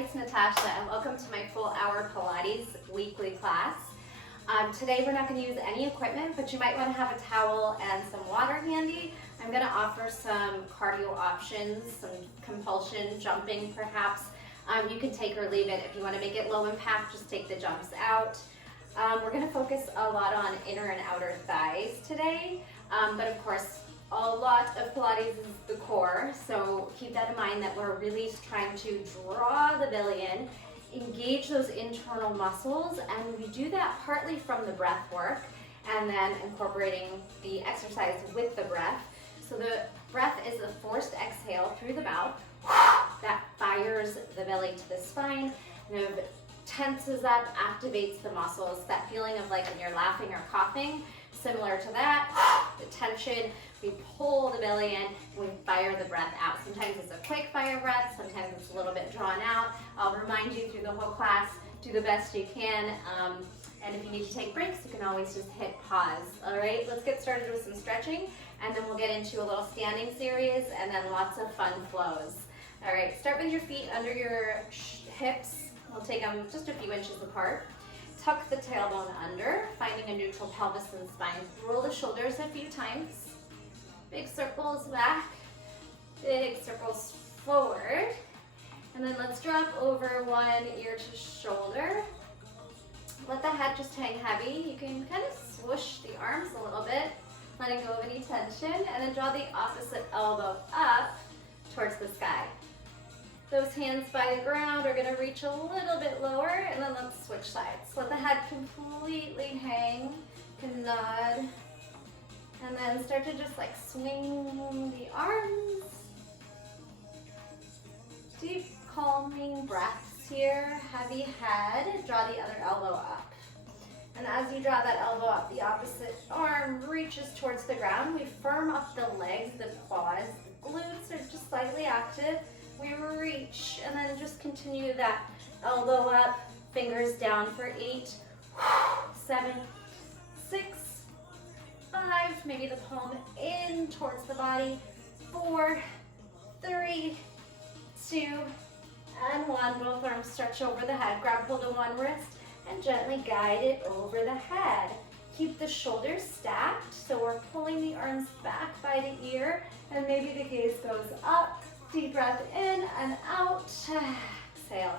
it's Natasha and welcome to my full hour Pilates weekly class. Today we're not going to use any equipment, but you might want to have a towel and some water handy. I'm going to offer some cardio options, some compulsion jumping perhaps. You can take or leave it. If you want to make it low impact, just take the jumps out. We're going to focus a lot on inner and outer thighs today, but of course a lot of Pilates is the core, so keep that in mind that we're really trying to draw the belly in, engage those internal muscles, and we do that partly from the breath work and then incorporating the exercise with the breath. So the breath is a forced exhale through the mouth that fires the belly to the spine, and it tenses up, activates the muscles, that feeling of like when you're laughing or coughing, similar to that, the tension. We pull the belly in and we fire the breath out. Sometimes it's a quick fire breath, sometimes it's a little bit drawn out. I'll remind you through the whole class, do the best you can. And if you need to take breaks, you can always just hit pause. All right, let's get started with some stretching, and then we'll get into a little standing series and then lots of fun flows. All right, start with your feet under your hips. We'll take them just a few inches apart. Tuck the tailbone under, finding a neutral pelvis and spine. Roll the shoulders a few times. Big circles back, big circles forward. And then let's drop over one ear to shoulder. Let the head just hang heavy. You can kind of swoosh the arms a little bit, letting go of any tension, and then draw the opposite elbow up towards the sky. Those hands by the ground are gonna reach a little bit lower, and then let's switch sides. Let the head completely hang, you can nod, and then start to just like swing the arms. Deep calming breaths here, heavy head, draw the other elbow up. And as you draw that elbow up, the opposite arm reaches towards the ground. We firm up the legs, the quads, the glutes are just slightly active. We reach, and then just continue that elbow up, fingers down for 8, 7, 6, 5, maybe the palm in towards the body, 4, 3, 2, and 1. Both arms stretch over the head. Grab hold of one wrist and gently guide it over the head. Keep the shoulders stacked, so we're pulling the arms back by the ear, and maybe the gaze goes up. Deep breath in and out. Exhale.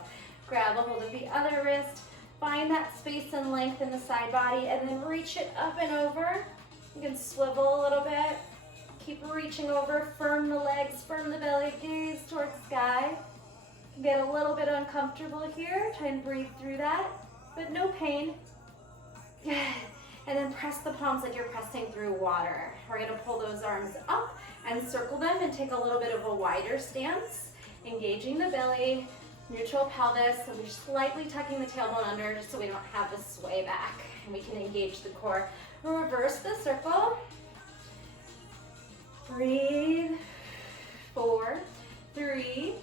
Grab a hold of the other wrist. Find that space and length in the side body, and then reach it up and over. You can swivel a little bit. Keep reaching over. Firm the legs, firm the belly. Gaze towards sky. You can get a little bit uncomfortable here. Try and breathe through that, but no pain. Good. And then press the palms like you're pressing through water. We're gonna pull those arms up and circle them and take a little bit of a wider stance, engaging the belly, neutral pelvis, so we're slightly tucking the tailbone under just so we don't have the sway back, and we can engage the core. Reverse the circle. Breathe. 4, 3,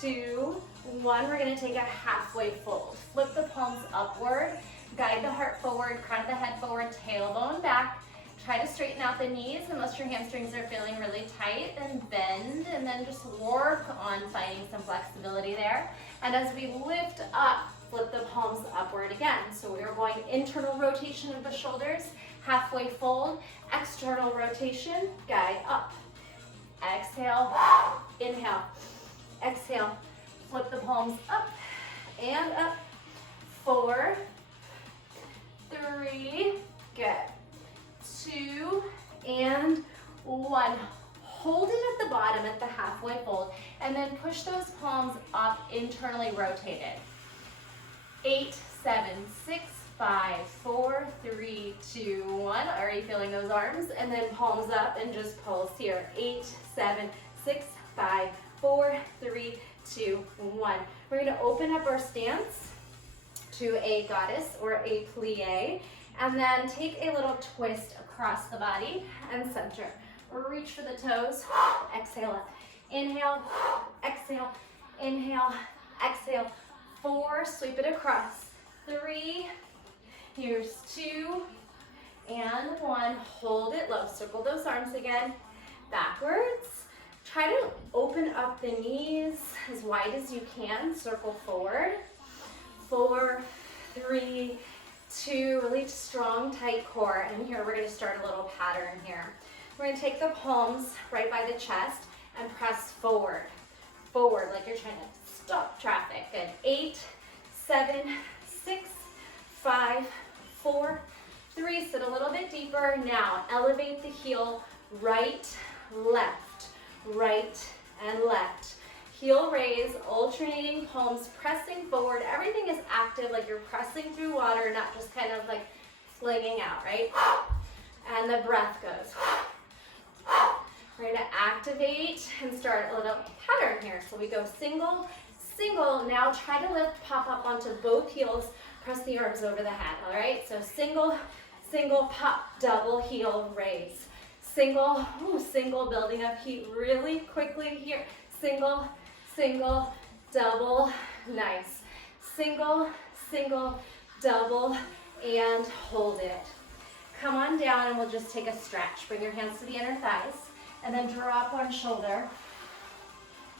2, 1. We're gonna take a halfway fold. Flip the palms upward, guide the heart forward, crown of the head forward, tailbone back. Try to straighten out the knees unless your hamstrings are feeling really tight, then bend, and then just work on finding some flexibility there. And as we lift up, flip the palms upward again. So we are going internal rotation of the shoulders, halfway fold, external rotation, guide up. Exhale, inhale, exhale, flip the palms up and up. 4, 3, good. 2 and 1. Hold it at the bottom at the halfway fold, and then push those palms up, internally rotated. 8, 7, 6, 5, 4, 3, 2, 1. Already feeling those arms, and then palms up and just pulse here. 8, 7, 6, 5, 4, 3, 2, 1. We're going to open up our stance to a goddess or a plie, and then take a little twist across the body and center. Reach for the toes, exhale up. Inhale, exhale, inhale, exhale. 4, sweep it across. 3, here's 2, and 1. Hold it low. Circle those arms again. Backwards. Try to open up the knees as wide as you can. Circle forward. 4, 3, 2, really strong, tight core. And here we're gonna start a little pattern here. We're gonna take the palms right by the chest and press forward. Forward, like you're trying to stop traffic. Good. 8, 7, 6, 5, 4, 3. Sit a little bit deeper. Now, elevate the heel, right, left, right, and left. Heel raise, alternating palms, pressing forward. Everything is active, like you're pressing through water, not just kind of like flinging out, right? And the breath goes. We're gonna activate and start a little pattern here. So we go single, single. Now try to lift, pop up onto both heels, press the arms over the head, all right? So single, single, pop, double heel raise. Single, single, building up heat really quickly here. Single, single, double, nice. Single, single, double, and hold it. Come on down and we'll just take a stretch. Bring your hands to the inner thighs and then drop one shoulder.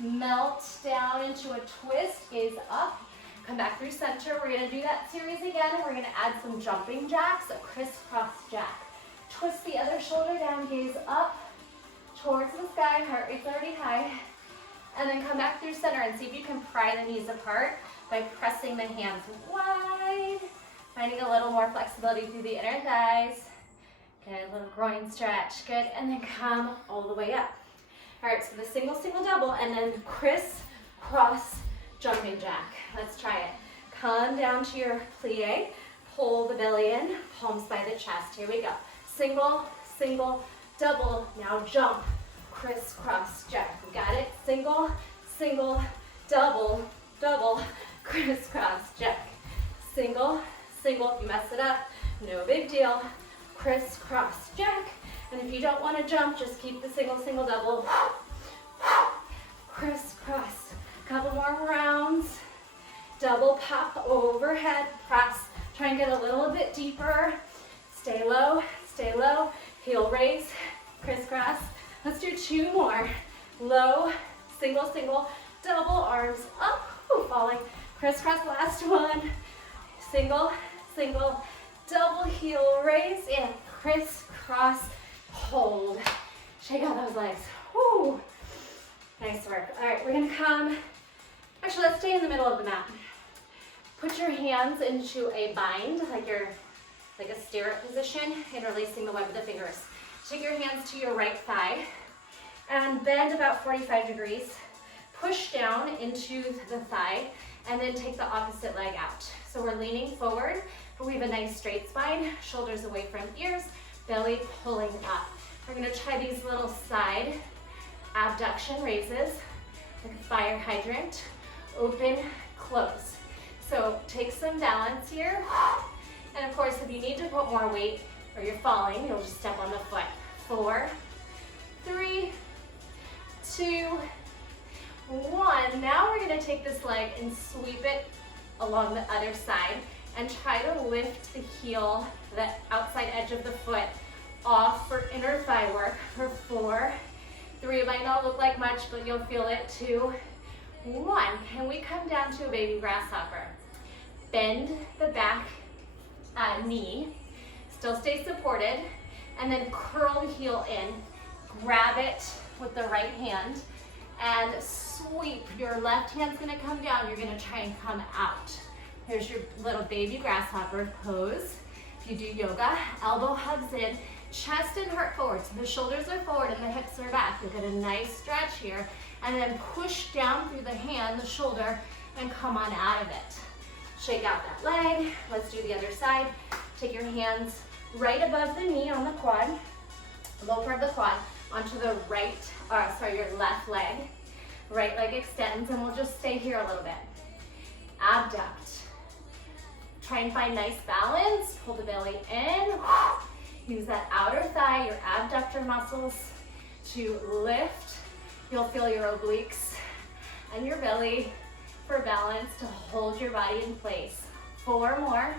Melt down into a twist, gaze up. Come back through center. We're gonna do that series again and we're gonna add some jumping jacks, a crisscross jack. Twist the other shoulder down, gaze up towards the sky, heart rate's already high. And then come back through center and see if you can pry the knees apart by pressing the hands wide. Finding a little more flexibility through the inner thighs. Good, a little groin stretch, good. And then come all the way up. All right, so the single, single, double, and then crisscross jumping jack. Let's try it. Come down to your plie, pull the belly in, palms by the chest. Here we go. Single, single, double, now jump, crisscross jack. We got it? Single, single, double, double, crisscross jack. Single, single, if you mess it up, no big deal. Crisscross jack. And if you don't want to jump, just keep the single, single, double. Crisscross. Couple more rounds. Double pop overhead, press. Try and get a little bit deeper. Stay low, heel raise, crisscross. Let's do 2 more. Low, single, single, double, arms up, falling. Crisscross, last one. Single, single, double, heel raise, and crisscross, hold. Shake out those legs. Woo. Nice work. All right, we're gonna come. Actually, let's stay in the middle of the mat. Put your hands into a bind, like a stirrup position, interlacing the web of the fingers. Take your hands to your right thigh and bend about 45 degrees. Push down into the thigh and then take the opposite leg out. So we're leaning forward, but we have a nice straight spine, shoulders away from ears, belly pulling up. We're gonna try these little side abduction raises, like a fire hydrant, open, close. So take some balance here. And of course, if you need to put more weight or you're falling, you'll just step on the foot. 4, 3, 2, 1. Now we're gonna take this leg and sweep it along the other side and try to lift the heel, the outside edge of the foot, off for inner thigh work for 4, 3. It might not look like much, but you'll feel it. 2, 1. Can we come down to a baby grasshopper? Bend the back knee, still stay supported, and then curl the heel in. Grab it with the right hand and sweep. Your left hand's gonna come down. You're gonna try and come out. Here's your little baby grasshopper pose. If you do yoga, elbow hugs in, chest and heart forward. So the shoulders are forward and the hips are back. You'll get a nice stretch here. And then push down through the hand, the shoulder, and come on out of it. Shake out that leg. Let's do the other side. Take your hands right above the knee on the quad, low part of the quad, onto the your left leg. Right leg extends, and we'll just stay here a little bit. Abduct. Try and find nice balance. Pull the belly in. Use that outer thigh, your abductor muscles to lift. You'll feel your obliques and your belly for balance to hold your body in place. 4 more.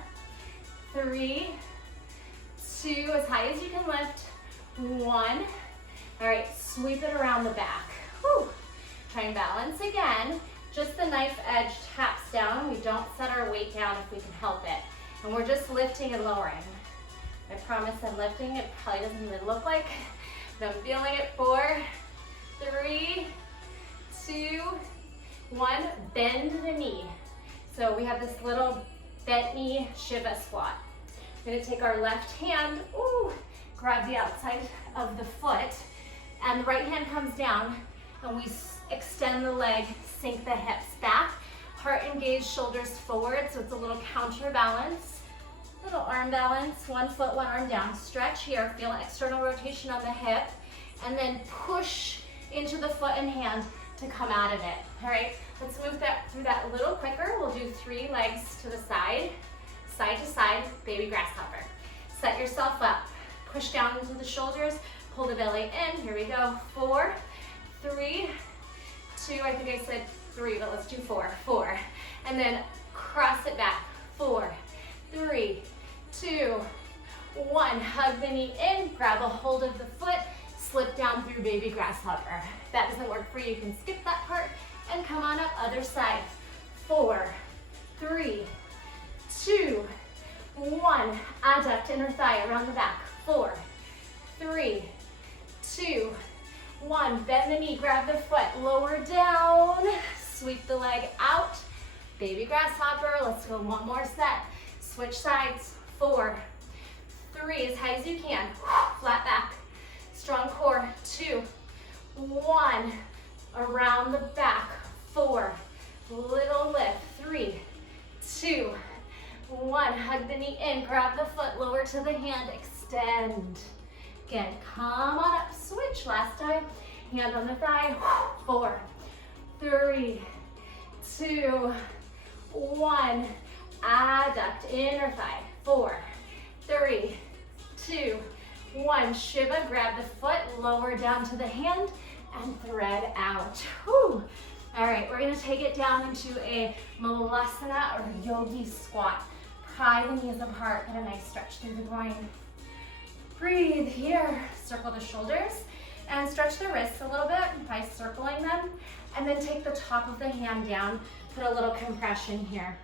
3, 2, as high as you can lift. 1. All right, sweep it around the back. Whew. Try and balance again. Just the knife edge taps down. We don't set our weight down if we can help it. And we're just lifting and lowering. I promise I'm lifting. It probably doesn't even look like, but I'm feeling it. 4, 3, 2, 1. Bend the knee. So we have this little bent knee Shiva squat. We're gonna take our left hand, grab the outside of the foot, and the right hand comes down, and we extend the leg, sink the hips back, heart engaged, shoulders forward, so it's a little counterbalance, little arm balance, one foot, one arm down. Stretch here, feel external rotation on the hip, and then push into the foot and hand to come out of it. All right, let's move that through that a little quicker. We'll do 3 legs to the side, side to side, baby grasshopper. Set yourself up, push down into the shoulders, pull the belly in. Here we go. 4, 3, 2, I think I said 3, but let's do 4. 4, and then cross it back. 4, 3, 2, 1. Hug the knee in, grab a hold of the foot, slip down through baby grasshopper. If that doesn't work for you, you can skip that part and come on up other side. 4, 3, 2, 1. Adduct inner thigh around the back. 4, 3, 2, 1. Bend the knee, grab the foot, lower down, sweep the leg out. Baby grasshopper. Let's go one more set. Switch sides. 4, 3, as high as you can. Flat back. Strong core. 2, 1. Around the back. 4. Little lift. 3, 2, 1. Hug the knee in. Grab the foot. Lower to the hand. Extend. Again, come on up. Switch. Last time. Hand on the thigh. 4, 3, 2, 1. Adduct inner thigh. 4, 3, 2, 1. Shiva, grab the foot, lower down to the hand, and thread out. Whew. All right, we're gonna take it down into a malasana or yogi squat. Pry the knees apart, get a nice stretch through the groin. Breathe here, circle the shoulders, and stretch the wrists a little bit by circling them, and then take the top of the hand down, put a little compression here.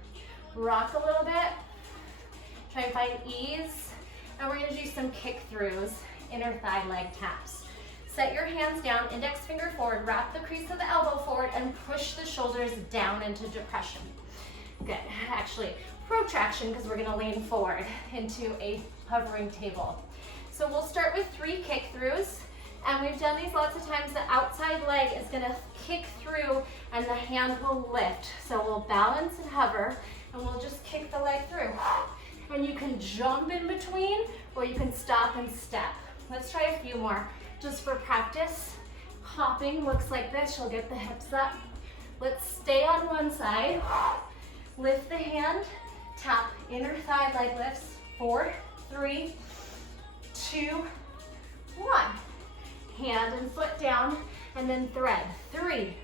Rock a little bit, try and find ease, and we're gonna do some kick-throughs, inner thigh leg taps. Set your hands down, index finger forward, wrap the crease of the elbow forward, and push the shoulders down into depression. Good, actually, protraction, because we're gonna lean forward into a hovering table. So we'll start with 3 kick-throughs, and we've done these lots of times. The outside leg is gonna kick through, and the hand will lift. So we'll balance and hover, and we'll just kick the leg through. And you can jump in between, or you can stop and step. Let's try a few more, just for practice. Hopping looks like this. You'll get the hips up. Let's stay on one side. Lift the hand, tap inner thigh leg lifts. 4, 3, 2, 1. Hand and foot down, and then thread. 3,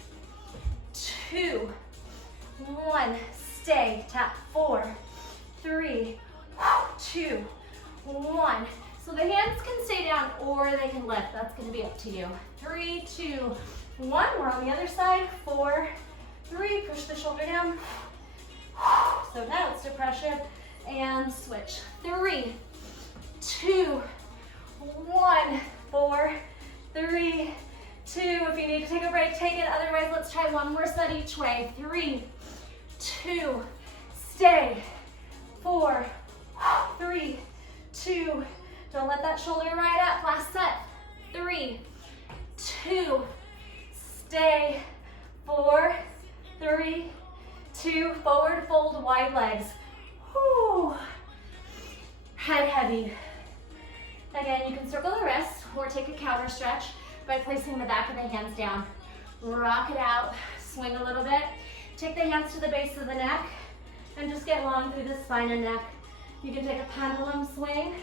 2, 1. Stay, tap. 4, 3, 2, 1. So the hands can stay down or they can lift. That's gonna be up to you. 3, 2, 1. We're on the other side. 4, 3, push the shoulder down. So now it's depression and switch. 3, 2, 1. 4, 3, 2. If you need to take a break, take it. Otherwise, let's try one more set each way. 3, 2, stay. 4, 3, 2. Don't let that shoulder ride up. Last set. 3, 2, stay. 4, 3, 2. Forward fold, wide legs. Whew. Head heavy. Again, you can circle the wrists or take a counter stretch by placing the back of the hands down. Rock it out, swing a little bit. Take the hands to the base of the neck and just get long through the spine and neck. You can take a pendulum swing.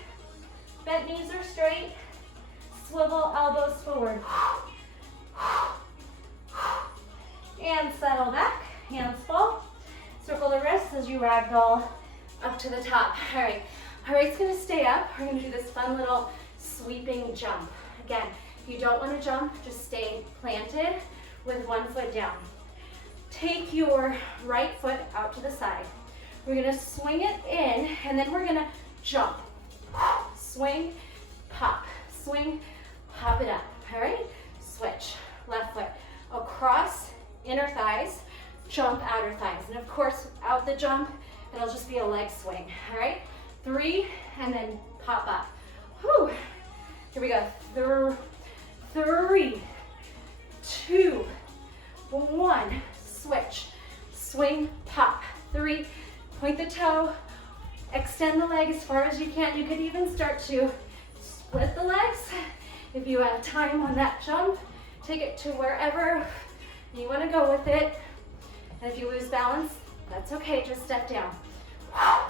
Bent knees are straight. Swivel elbows forward. And settle back, hands fall. Circle the wrists as you ragdoll up to the top. All right, our weight's gonna stay up. We're gonna do this fun little sweeping jump. Again, if you don't wanna jump, just stay planted. with one foot down. Take your right foot out to the side. We're gonna swing it in, and then we're gonna jump. Swing, pop, swing, pop it up, all right? Switch, left foot, across inner thighs, jump outer thighs. And of course, out the jump, it'll just be a leg swing, all right? 3, and then pop up. Whew. Here we go. 3, 2, 1. Switch, swing, pop. 3, point the toe, extend the leg as far as you can. You could even start to split the legs if you have time on that jump. Take it to wherever you want to go with it. And if you lose balance, that's okay, just step down.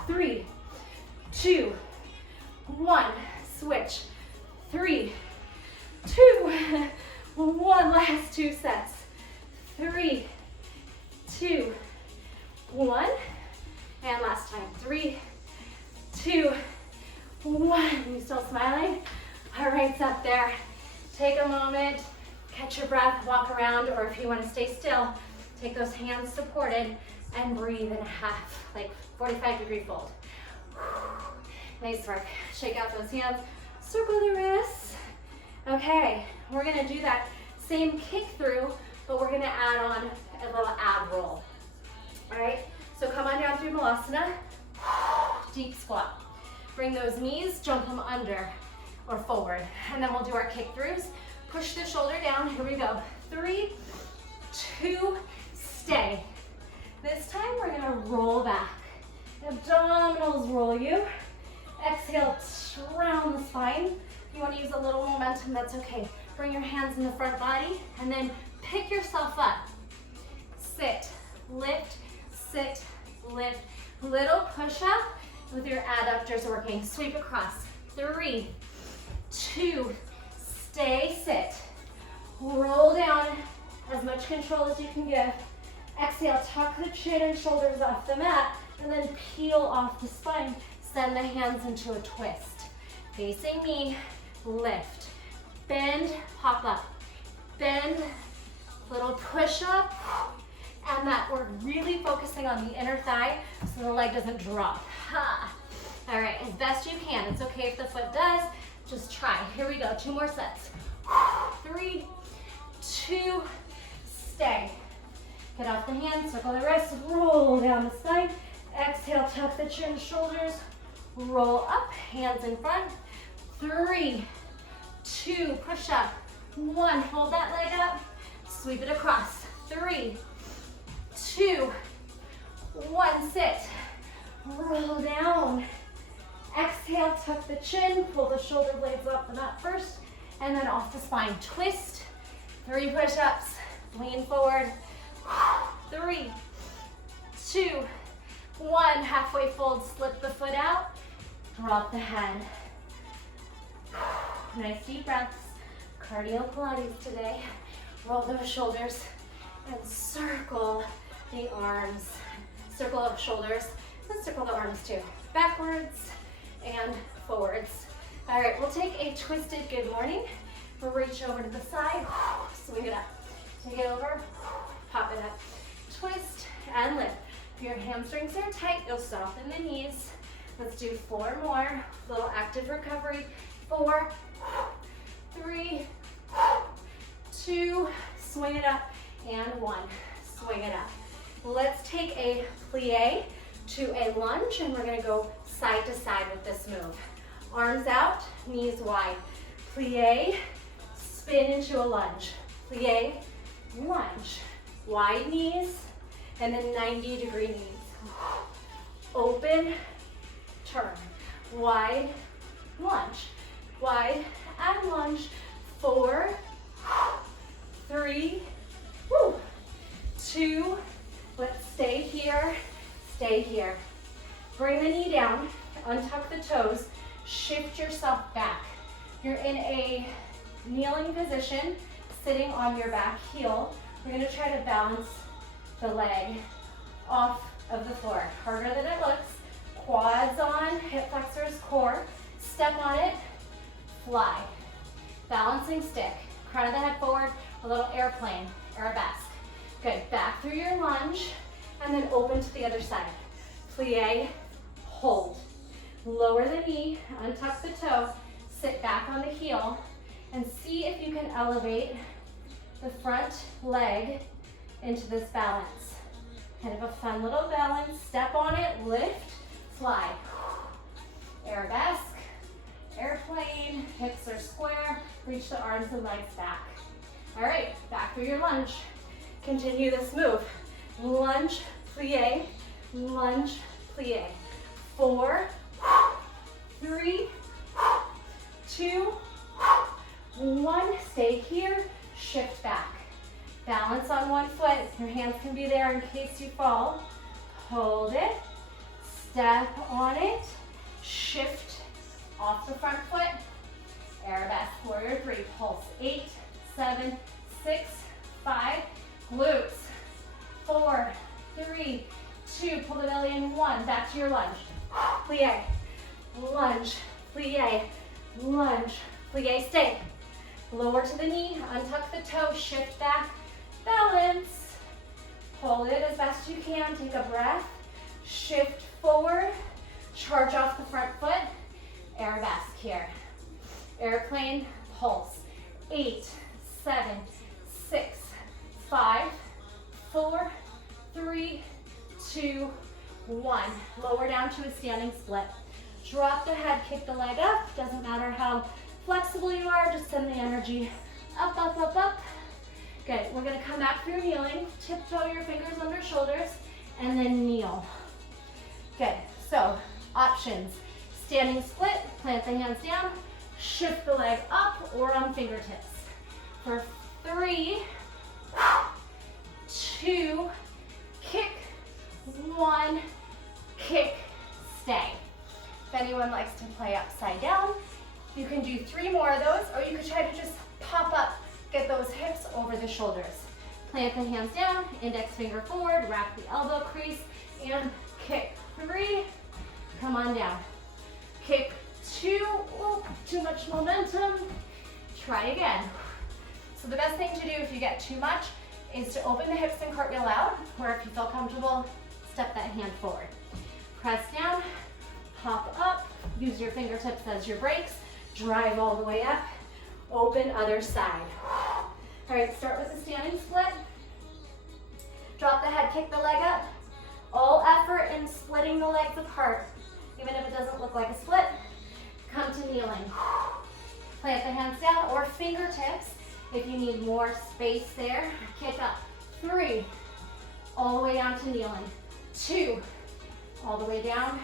3, 2, 1, switch. 3, 2, 1, last 2 sets. 3, 2, 1, and last time. 3, 2, 1. You still smiling? All right, it's up there. Take a moment, catch your breath, walk around, or if you want to stay still, take those hands supported and breathe in a half, like 45-degree fold. Nice work. Shake out those hands, circle the wrists. Okay, we're gonna do that same kick through, but we're gonna add on a little ab roll. All right, so come on down through Malasana, deep squat. Bring those knees, jump them under or forward, and then we'll do our kick throughs. Push the shoulder down, here we go. 3, 2, stay. This time we're gonna roll back. Abdominals roll you. Exhale, round the spine. If you wanna use a little momentum, that's okay. Bring your hands in the front body, and then pick yourself up. Sit, lift, sit, lift. Little push up with your adductors working. Sweep across. 3, 2, stay, sit. Roll down as much control as you can give. Exhale, tuck the chin and shoulders off the mat, and then peel off the spine. Send the hands into a twist. Facing me, lift. Bend, pop up. Bend, little push up. And that we're really focusing on the inner thigh so the leg doesn't drop. Ha. All right, as best you can. It's okay if the foot does, just try. Here we go, 2 more sets. 3, 2, stay. Get off the hands, circle the wrists, roll down the spine. Exhale, tuck the chin, shoulders, roll up, hands in front. 3, 2, push up. 1, hold that leg up, sweep it across. 3, 2, 1, sit. Roll down. Exhale, tuck the chin, pull the shoulder blades off the mat first, and then off the spine. Twist. 3 push-ups. Lean forward. 3, 2, 1. Halfway fold, slip the foot out. Drop the head. Nice deep breaths. Cardio Pilates today. Roll those shoulders and circle the arms. Circle the shoulders and circle the arms too. Backwards and forwards. All right, we'll take a twisted good morning. We'll reach over to the side, swing it up. Take it over, pop it up. Twist and lift. If your hamstrings are tight, you'll soften the knees. Let's do 4 more. Little active recovery. 4, 3, 2, swing it up, and 1, swing it up. Let's take a plie to a lunge, and we're gonna go side to side with this move. Arms out, knees wide. Plie, spin into a lunge. Plie, lunge. Wide knees, and then 90-degree knees. Open, turn. Wide, lunge. Wide, and lunge. 4, 3, 2, let's stay here, stay here. Bring the knee down, untuck the toes, shift yourself back. You're in a kneeling position, sitting on your back heel. We're gonna try to balance the leg off of the floor. Harder than it looks. Quads on, hip flexors, core. Step on it, fly. Balancing stick. Crown of the head forward, a little airplane. arabesque. Good, back through your lunge, and then open to the other side. Plie, hold. Lower the knee, untuck the toe, sit back on the heel, and see if you can elevate the front leg into this balance. Kind of a fun little balance. Step on it, lift, fly. Arabesque, airplane, hips are square, reach the arms and legs back. All right, back through your lunge. Continue this move. Lunge, plie, lunge, plie. 4, 3, 2, 1. Stay here, shift back. Balance on one foot. Your hands can be there in case you fall. Hold it, step on it, shift off the front foot. Arabesque, warrior 3, pulse. 8, 7, 6, 5, glutes. 4, 3, 2, pull the belly in. 1, back to your lunge. Plie, lunge, plie, lunge, plie, stay. Lower to the knee, untuck the toe, shift back, balance. Hold it as best you can, take a breath, shift forward, charge off the front foot, arabesque here. Airplane, pulse. 8, 7, 6, 5, 4, 3, 2, 1. Lower down to a standing split. Drop the head, kick the leg up. Doesn't matter how flexible you are, just send the energy up, up, up, up. Good, we're gonna come back through kneeling. Tiptoe your fingers under shoulders and then kneel. Good, so options. Standing split, plant the hands down, shift the leg up or on fingertips. For 3, 2, kick, 1, kick, stay. If anyone likes to play upside down, you can do 3 more of those, or you could try to just pop up, get those hips over the shoulders. Plant the hands down, index finger forward, wrap the elbow crease, and kick. 3, come on down. Kick 2, oh, too much momentum. Try again. So the best thing to do if you get too much is to open the hips and cartwheel out, or if you feel comfortable, step that hand forward. Press down, pop up, use your fingertips as your brakes, drive all the way up, open other side. All right, start with the standing split. Drop the head, kick the leg up. All effort in splitting the legs apart. Even if it doesn't look like a split, come to kneeling. Plant the hands down or fingertips if you need more space there. Kick up. 3, all the way down to kneeling. 2, all the way down.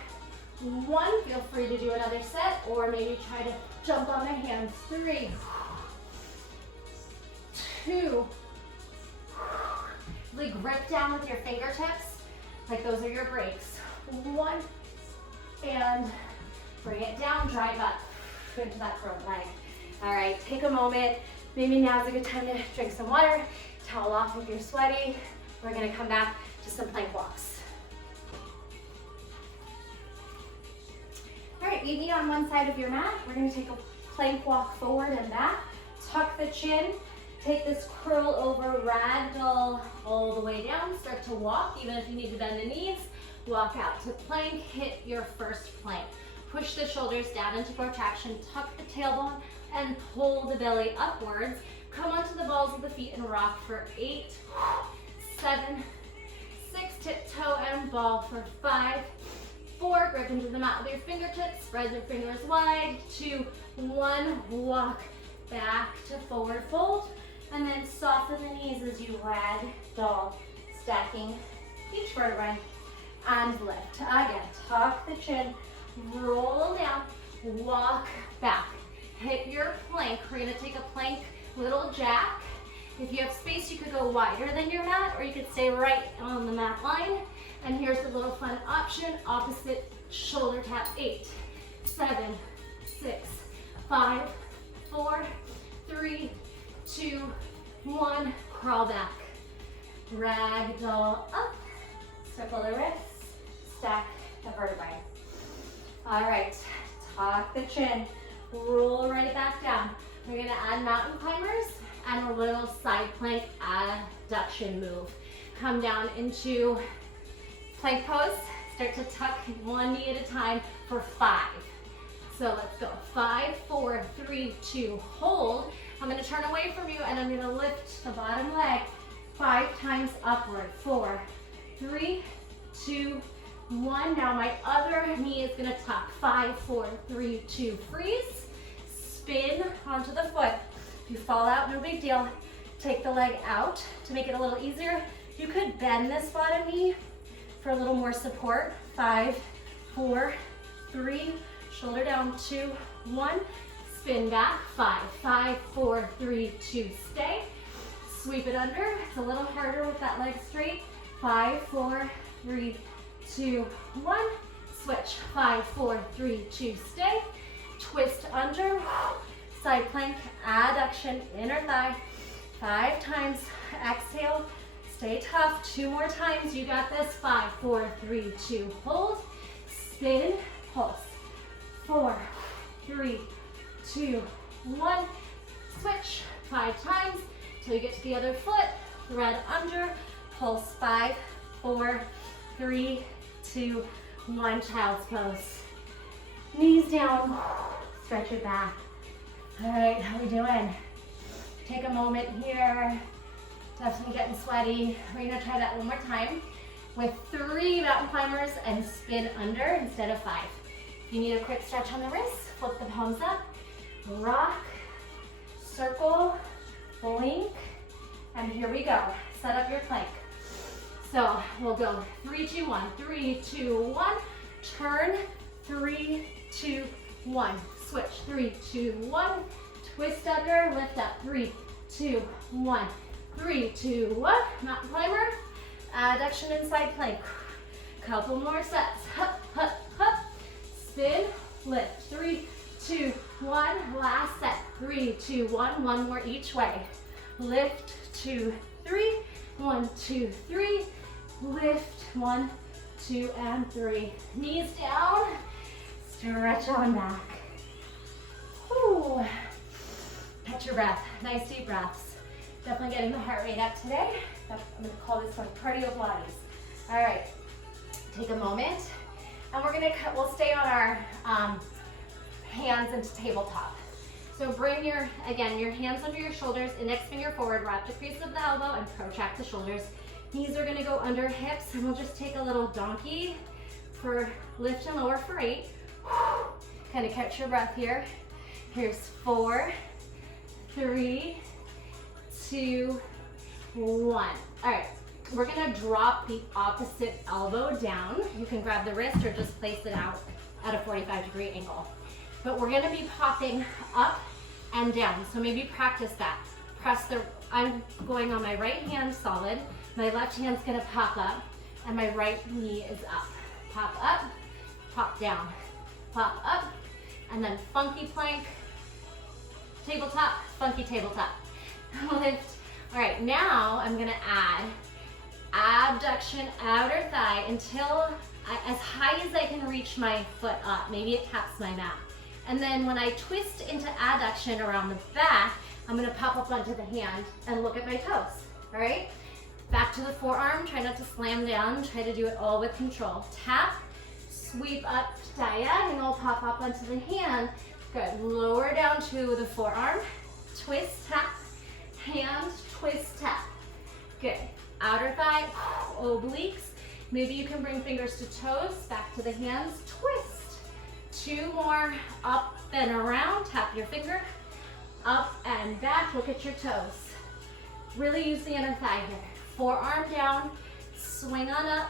1, feel free to do another set or maybe try to jump on the hands. 3, 2, really grip down with your fingertips like those are your brakes. 1, and bring it down, drive up into that front leg. All right, take a moment. Maybe now's a good time to drink some water, towel off if you're sweaty. We're gonna come back to some plank walks. All right, meet me on one side of your mat. We're gonna take a plank walk forward and back. Tuck the chin. Take this curl over ragdoll all the way down. Start to walk, even if you need to bend the knees. Walk out to plank, hit your first plank. Push the shoulders down into protraction, tuck the tailbone, and pull the belly upwards. Come onto the balls of the feet and rock for 8, 7, 6, tiptoe and ball for 5, 4, grip into the mat with your fingertips, spread your fingers wide, 2, 1, walk back to forward fold, and then soften the knees as you ragdoll, stacking each vertebrae, and lift. Again, tuck the chin, roll down, walk back. Hit your plank. We're gonna take a plank little jack. If you have space, you could go wider than your mat, or you could stay right on the mat line. And here's a little fun option, opposite shoulder tap. 8, 7, 6, 5, 4, 3, 2, 1, crawl back. Ragdoll up, circle the wrists, stack the vertebrae. All right, tuck the chin, roll right back down. We're gonna add mountain climbers and a little side plank abduction move. Come down into plank pose. Start to tuck one knee at a time for 5. So let's go. 5, 4, 3, 2, hold. I'm gonna turn away from you and I'm gonna lift the bottom leg 5 times upward. 4, 3, 2, 1. Now my other knee is gonna tuck. 5, 4, 3, 2, freeze. Spin onto the foot. If you fall out, no big deal. Take the leg out to make it a little easier. You could bend this bottom knee for a little more support. 5, 4, 3, shoulder down, 2, 1. Spin back, 5, 5, 4, 3, 2, stay. Sweep it under. It's a little harder with that leg straight. 5, 4, 3, 2, 1. Switch, 5, 4, 3, 2, stay. Twist under, side plank, adduction, inner thigh. 5 times, exhale. Stay tough, 2 more times, you got this. 5, 4, 3, 2, hold, spin, pulse. 4, 3, 2, 1, switch. 5 times, till you get to the other foot, thread under, pulse. 5, 4, 3, 2, 1, child's pose. Knees down, stretch your back. All right, how we doing? Take a moment here. Definitely getting sweaty. We're gonna try that one more time with 3 mountain climbers and spin under instead of 5. If you need a quick stretch on the wrists, flip the palms up, rock, circle, blink, and here we go. Set up your plank. So we'll go 3, 2, 1, 3, 2, 1, turn, 3, 2, 1, switch, 3, 2, 1, twist under, lift up, 3, 2, 1, 3, 2, 1, mountain climber, adduction inside plank. Couple more sets, hup, hup, hup, spin, lift, 3, 2, 1, last set, 3, 2, 1, one more each way. Lift, 2, 3, 1, 2, 3, lift, 1, 2, and 3. Knees down, stretch on back. Whew. Catch your breath, nice deep breaths. Definitely getting the heart rate up today. I'm gonna call this one cardio Pilates. All right, take a moment, and we'll stay on our hands into tabletop. So bring your hands under your shoulders, index finger forward, wrap the crease of the elbow, and protract the shoulders. Knees are gonna go under hips, and we'll just take a little donkey for lift and lower for 8. Kind of catch your breath here. Here's 4, 3, 2, 1. All right, we're gonna drop the opposite elbow down. You can grab the wrist or just place it out at a 45-degree angle. But we're gonna be popping up and down. So maybe practice that. I'm going on my right hand solid. My left hand's gonna pop up and my right knee is up. Pop up, pop down, pop up, and then funky plank, tabletop, funky tabletop. Lift. All right, now I'm gonna add abduction, outer thigh until as high as I can reach my foot up. Maybe it taps my mat. And then when I twist into adduction around the back, I'm gonna pop up onto the hand and look at my toes, all right? Back to the forearm, try not to slam down, try to do it all with control. Tap, sweep up diagonal, pop up onto the hand. Good, lower down to the forearm, twist, tap, hand, twist, tap. Good, outer thigh, obliques. Maybe you can bring fingers to toes, back to the hands, twist. 2 more, up and around, tap your finger, up and back, look at your toes. Really use the inner thigh here. Forearm down, swing on up.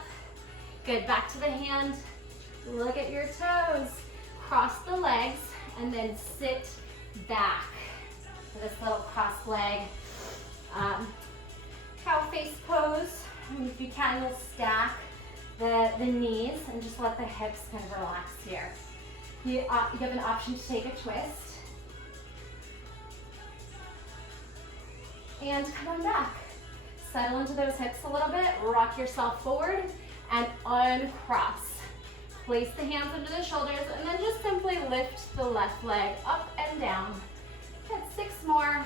Good, back to the hand, look at your toes. Cross the legs and then sit back. So this little cross leg cow face pose. And if you can, you'll stack the knees and just let the hips kind of relax here. You have an option to take a twist. And come on back. Settle into those hips a little bit, rock yourself forward, and uncross. Place the hands under the shoulders, and then just simply lift the left leg up and down. Good, 6 more.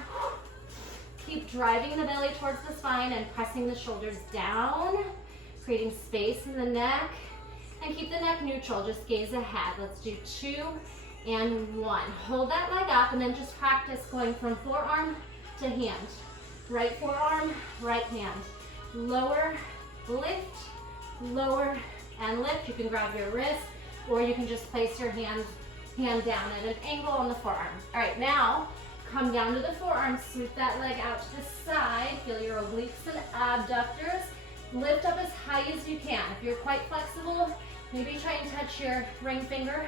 Keep driving the belly towards the spine and pressing the shoulders down, creating space in the neck. And keep the neck neutral, just gaze ahead. Let's do 2 and 1. Hold that leg up and then just practice going from forearm to hand. Right forearm, right hand. Lower, lift, lower, and lift. You can grab your wrist or you can just place your hand down at an angle on the forearm. All right, now come down to the forearm, sweep that leg out to the side. Feel your obliques and abductors. Lift up as high as you can. If you're quite flexible, maybe try and touch your ring finger.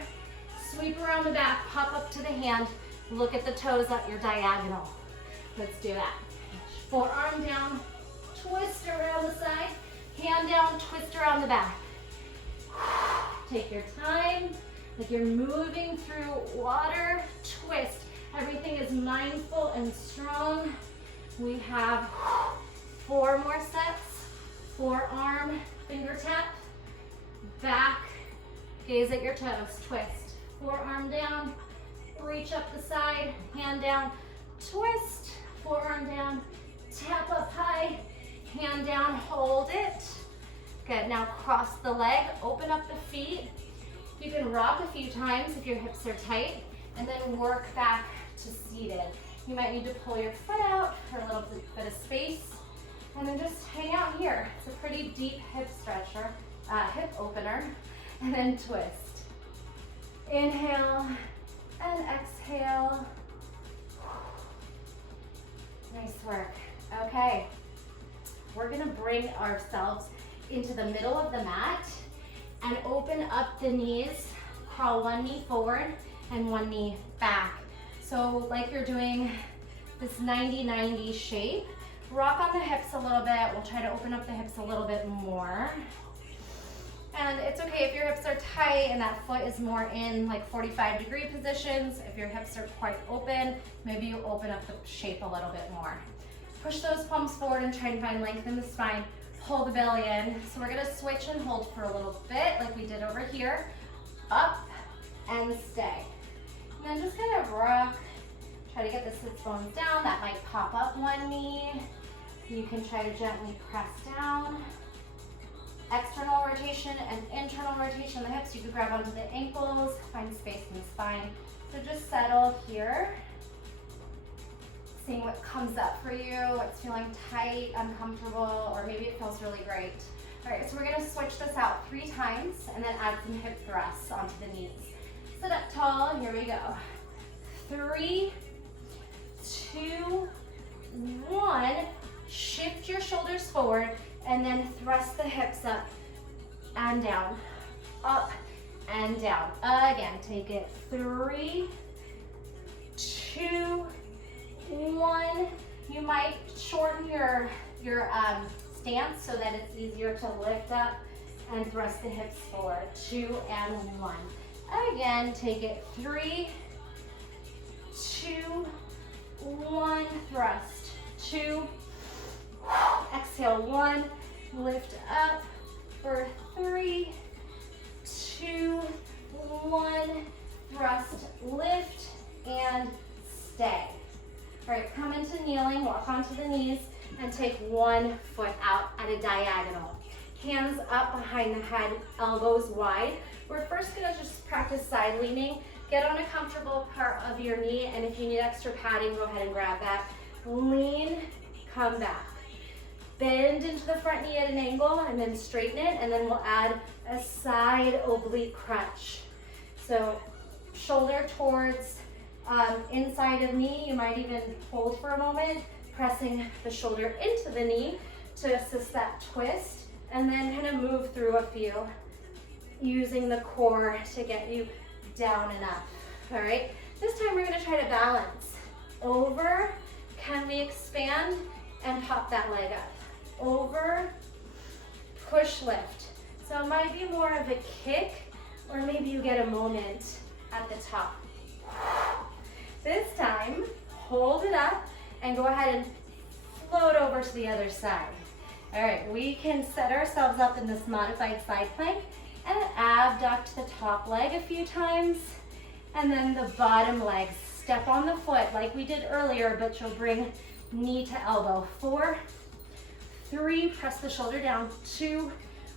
Sweep around the back, pop up to the hand. Look at the toes at your diagonal. Let's do that. Forearm down, twist around the side. Hand down, twist around the back. Take your time, like you're moving through water. Twist. Everything is mindful and strong. We have 4 more sets. Forearm, finger tap, back, gaze at your toes, twist. Forearm down, reach up the side, hand down, twist. Forearm down, tap up high, hand down, hold it. Good, now cross the leg, open up the feet. You can rock a few times if your hips are tight, and then work back to seated. You might need to pull your foot out for a little bit of space, and then just hang out here. It's a pretty deep hip stretcher, hip opener, and then twist. Inhale and exhale. Nice work. Okay, we're gonna bring ourselves into the middle of the mat and open up the knees. Crawl one knee forward and one knee back. So like you're doing this 90-90 shape. Rock on the hips a little bit. We'll try to open up the hips a little bit more. And it's okay if your hips are tight and that foot is more in like 45-degree positions. If your hips are quite open, maybe you open up the shape a little bit more. Push those palms forward and try and find length in the spine. Pull the belly in. So we're gonna switch and hold for a little bit like we did over here. Up and stay. And then just kind of rock. Try to get the sits bones down. That might pop up one knee. You can try to gently press down. External rotation and internal rotation of the hips. You can grab onto the ankles, find space in the spine. So just settle here. Seeing what comes up for you, what's feeling tight, uncomfortable, or maybe it feels really great. All right, so we're gonna switch this out 3 times and then add some hip thrusts onto the knees. Sit up tall, here we go. 3, 2, 1. Shift your shoulders forward and then thrust the hips up and down, up and down. Again, take it. 3, 2, 1. You might shorten your stance so that it's easier to lift up and thrust the hips forward. 2 and 1. Again, take it. 3, 2, 1. Thrust. 2. Exhale. 1. Lift up for 3, 2, 1. Thrust, lift, and stay. All right, come into kneeling, walk onto the knees, and take one foot out at a diagonal. Hands up behind the head, elbows wide. We're first gonna just practice side leaning. Get on a comfortable part of your knee, and if you need extra padding, go ahead and grab that. Lean, come back. Bend into the front knee at an angle, and then straighten it, and then we'll add a side oblique crunch. So shoulder towards inside of knee. You might even hold for a moment, pressing the shoulder into the knee to assist that twist, and then kind of move through a few, using the core to get you down and up. All right, this time we're gonna try to balance. Over, can we expand and pop that leg up? Over, push, lift. So it might be more of a kick, or maybe you get a moment at the top. This time, hold it up and go ahead and float over to the other side. All right, we can set ourselves up in this modified side plank and abduct the top leg a few times, and then the bottom leg. Step on the foot like we did earlier, but you'll bring knee to elbow. 4, 3, press the shoulder down. 2,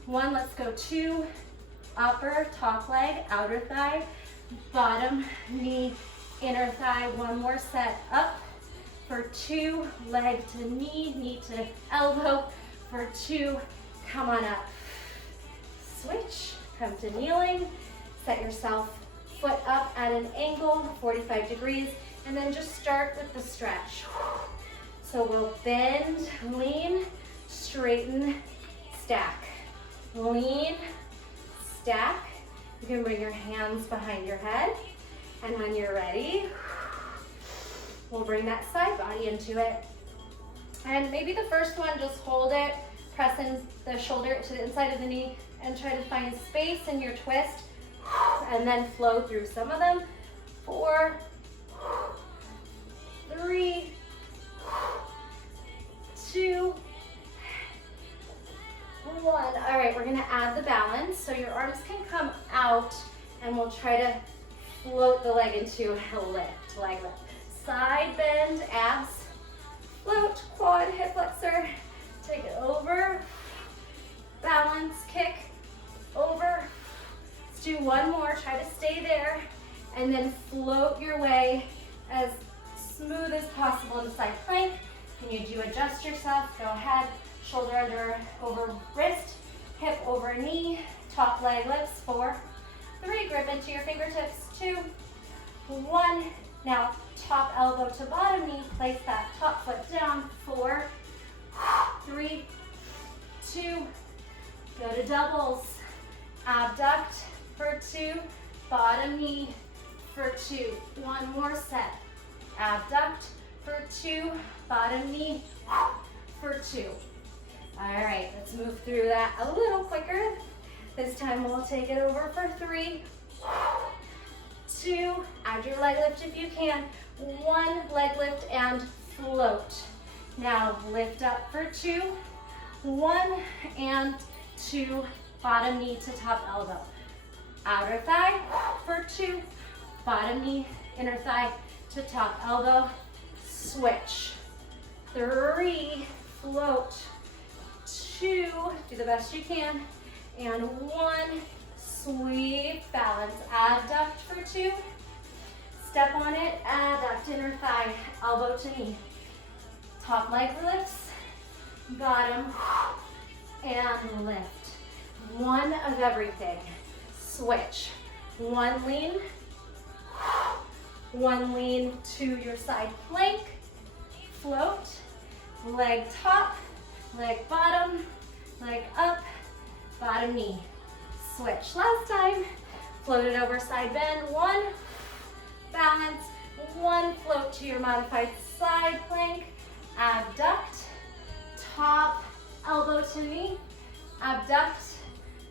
1, let's go. 2, upper, top leg, outer thigh, bottom knee, inner thigh. One more set. Up for 2, leg to knee, knee to elbow. For 2, come on up. Switch, come to kneeling. Set yourself foot up at an angle, 45 degrees, and then just start with the stretch. So we'll bend, lean, straighten, stack. Lean, stack. You can bring your hands behind your head. And when you're ready, we'll bring that side body into it. And maybe the first one, just hold it, press in the shoulder to the inside of the knee, and try to find space in your twist, and then flow through some of them. 4, 3, 2, 1. All right, we're gonna add the balance. So your arms can come out, and we'll try to float the leg into a lift, leg lift. Side bend, abs, float, quad, hip flexor. Take it over, balance, kick, over. Let's do one more, try to stay there, and then float your way as smooth as possible into side plank. Can you do adjust yourself? Go ahead. Shoulder under, over wrist, hip over knee, top leg lifts. 4, 3, grip into your fingertips. 2, 1. Now top elbow to bottom knee, place that top foot down. 4, 3, 2, go to doubles. Abduct for 2, bottom knee for 2. One more set. Abduct for 2, bottom knee for 2. All right, let's move through that a little quicker. This time we'll take it over for 3, 2, add your leg lift if you can. 1, leg lift and float. Now lift up for 2, 1 and 2, bottom knee to top elbow. Outer thigh for 2, bottom knee, inner thigh to top elbow. Switch. 3, float. 2, do the best you can. And 1, sweep, balance. Abduct for 2. Step on it, abduct, inner thigh, elbow to knee. Top leg lifts, bottom, and lift. 1 of everything. Switch. 1 lean, 1 lean to your side plank, float, leg top, leg bottom, leg up, bottom knee. Switch. Last time, float it over side bend. 1, balance, 1, float to your modified side plank, abduct, top, elbow to knee, abduct,